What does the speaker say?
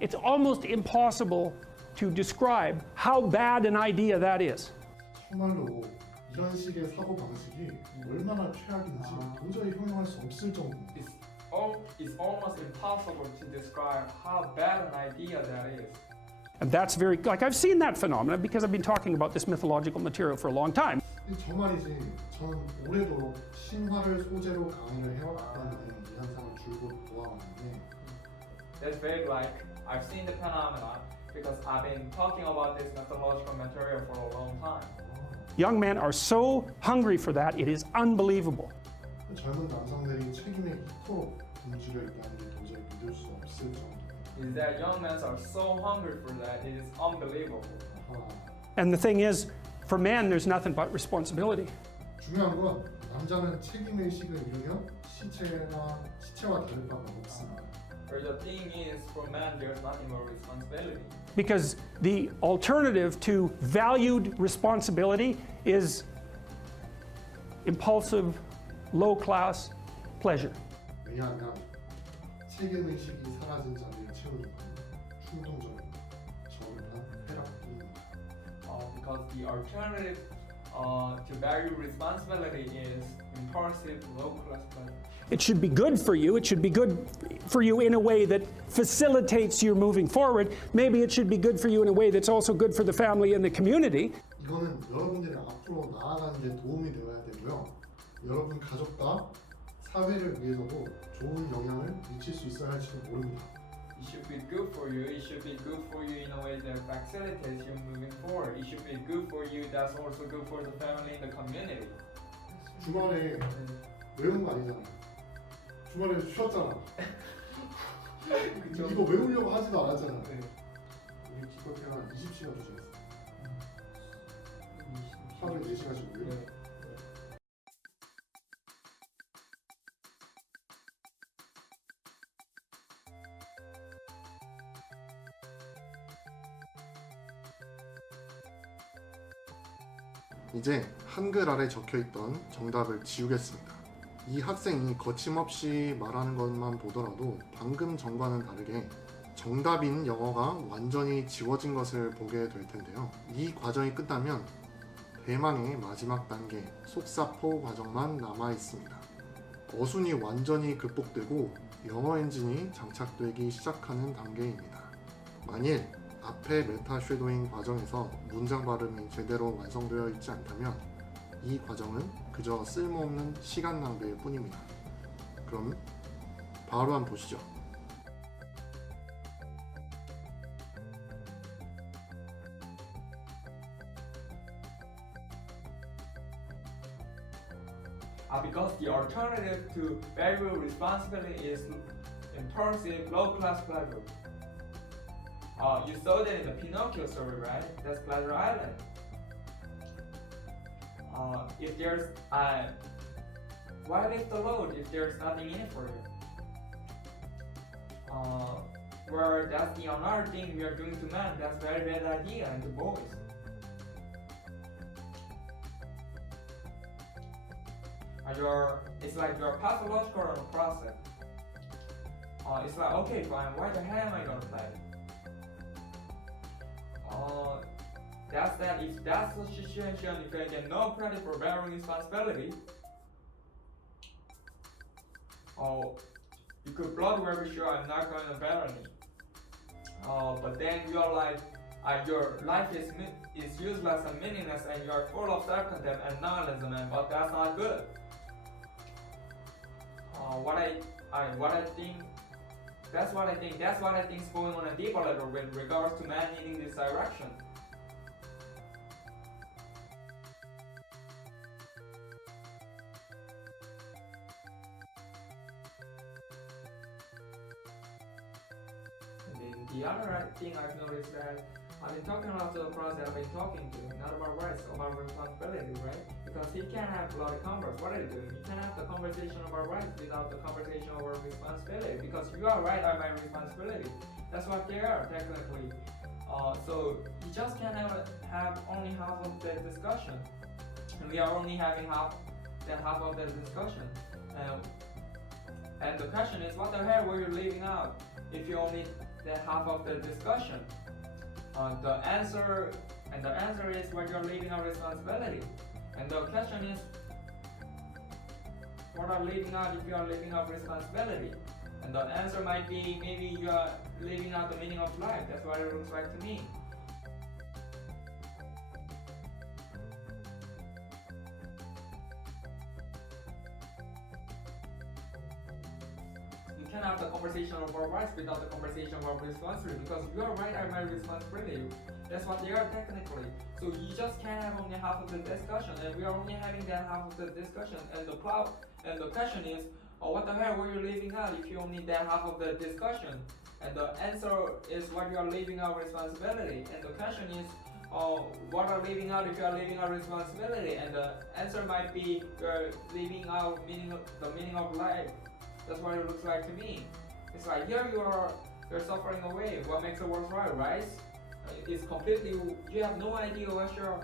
it's almost impossible to describe how bad an idea that is. 정말로 이런 식의 사고 방식이 얼마나 최악인지 도저히 형용할 수 없을 정도입니다. It's almost impossible to describe how bad an idea that is. And that's very, like I've seen that phenomenon because I've been talking about this mythological material for a long time. 저 말이지, 저는 오래도록 신화를 소재로 강의를 해왔다는 이 현상을 줄곧 보아왔는데 That's very like I've seen the phenomenon because I've been talking about this mythological material for a long time. Young men are so hungry for that, it is unbelievable. 젊은 남성들이 책임에 이토록 분주를 있게 하는 게 도저히 믿을 수 없을 정도. Is that young men are so hungry for that, it is unbelievable. And the thing is, for men, there's nothing but responsibility. 중요한 건 남자는 책임 의식을 잃으면 시체와 다를 바가 없습니다. Or the thing is, for men, there's nothing but responsibility. Because the alternative to valued responsibility is impulsive, low-class pleasure. 왜냐하면 책임 의식이 사라진 자리를 채우는 건 충동적이고 저른한 쾌락뿐입니다. Because the alternative to value responsibility is impulsive, low-class pleasure. It should be good for you. It should be good for you in a way that facilitates your moving forward. Maybe it should be good for you in a way that's also good for the family and the community. 이거는 여러분들이 앞으로 나아가는 데 도움이 되어야 되고요. 여러분 가족과 사회를 위해서도 좋은 영향을 미칠 수 있어야 할지도 모릅니다. It should be good for you. It should be good for you in a way that facilitates you moving forward. It should be good for you. That's also good for the family and the community. 주말에 외운 거 아니잖아. 주말에 쉬었잖아. 이거 외우려고 하지도 않았잖아. 우리 기껏해야 20시간 주셨어. 하루에 4시간씩 외워. 이제 한글 아래 적혀있던 정답을 지우겠습니다. 이 학생이 거침없이 말하는 것만 보더라도 방금 전과는 다르게 정답인 영어가 완전히 지워진 것을 보게 될 텐데요. 이 과정이 끝나면 대망의 마지막 단계 속사포 과정만 남아 있습니다. 어순이 완전히 극복되고 영어 엔진이 장착되기 시작하는 단계입니다. 만일 앞에 메타 쉐도잉 과정에서 문장 발음이 제대로 완성되어 있지 않다면 이 과정은 그저 쓸모없는 시간 낭비일 뿐입니다. 그럼 바로 한번 보시죠. Because the alternative to value responsibility is impulsive, low-class pleasure. You saw that in the Pinocchio story, right? That's Pleasure Island. If there's why lift the load if there's nothing in it for you? Where that's the another thing we are doing to men. That's very bad idea and to boys. It's like you're pathological on the process. It's like, okay, fine, why the hell am I gonna play? That's that. If that's the situation, you can get no credit for bearing responsibility. You could blood very sure I'm not going to bear any. But then you're like, your life is useless and meaningless, and you're full of self-contempt and nihilism, but that's not good. That's what I think is going on a deeper level with regards to man needing this direction. The other thing I've noticed that I've been talking about to the cross that I've been talking to, not about rights, about responsibility, right? Because he can't have a lot of converse. What are you doing? You can't have the conversation about rights without the conversation about responsibility. Because you are right on my responsibility. That's what they are technically. So you just can't have only half of the discussion. And we are only having half of the discussion. And the question is, what the hell were you leaving out? If you only that half of the discussion. The answer is what you're leaving out responsibility, and the question is what are leaving out if you are leaving out responsibility, and the answer might be maybe you are leaving out the meaning of life. That's what it looks like to me. You can't have the conversation about rights without the conversation about responsibility, because you are right, I'm my responsibility. That's what they are technically. So you just can't have only half of the discussion, and we are only having that half of the discussion. And the question is, what the hell were you leaving out if you only that half of the discussion? And the answer is what you are leaving out responsibility. And the question is, what are leaving out if you are leaving out responsibility? And the answer might be you're leaving out the meaning of life. That's what it looks like to me. It's like here you're suffering away. What makes it worthwhile, right? It's completely, you have no idea what you're